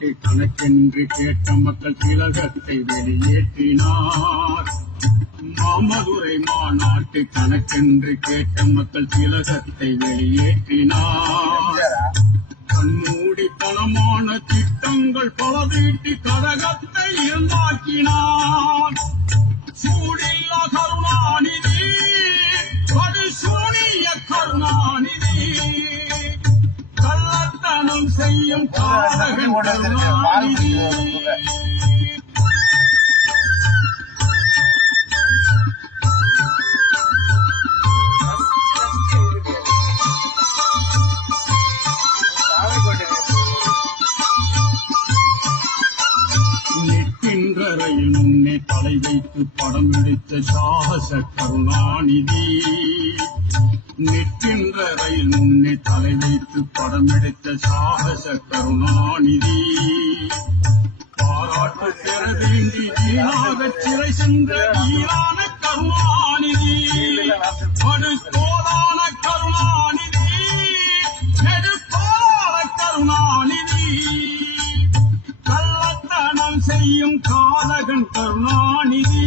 மாநாட்டு கணக்கென்று கேட்ட மக்கள் திலகத்தை வெளியேற்றினார். மாமதுரை மாநாட்டு கணக்கென்று கேட்ட மக்கள் திலகத்தை வெளியேற்றினார். கண்மூடித்தனமான திட்டங்கள் பல தீட்டி கழகத்தை இருந்தாக்கினார். சூடில்லா கருணாநிதி, படுசூனிய கருணாநிதி, கள்ளத்தனம் செய்யும் காரகன் கருணாநிதி. நிற்கின்ற ரயில் முன்னே தலை வைத்து படம் எடுத்த சாகச கருணாநிதி. நிற்கின்ற ரயில் முன்னே தலை வைத்து படம் எடுத்த சாகச கருணாநிதி. பாராட்டு பெற வேண்டி வீணாக சிறை சென்ற வீரான கருணாநிதி. படுகோலான கருணாநிதி, நெடுப்பான கருணாநிதி, கள்ளத்தனம் செய்யும் காதகன் கருணாநிதி.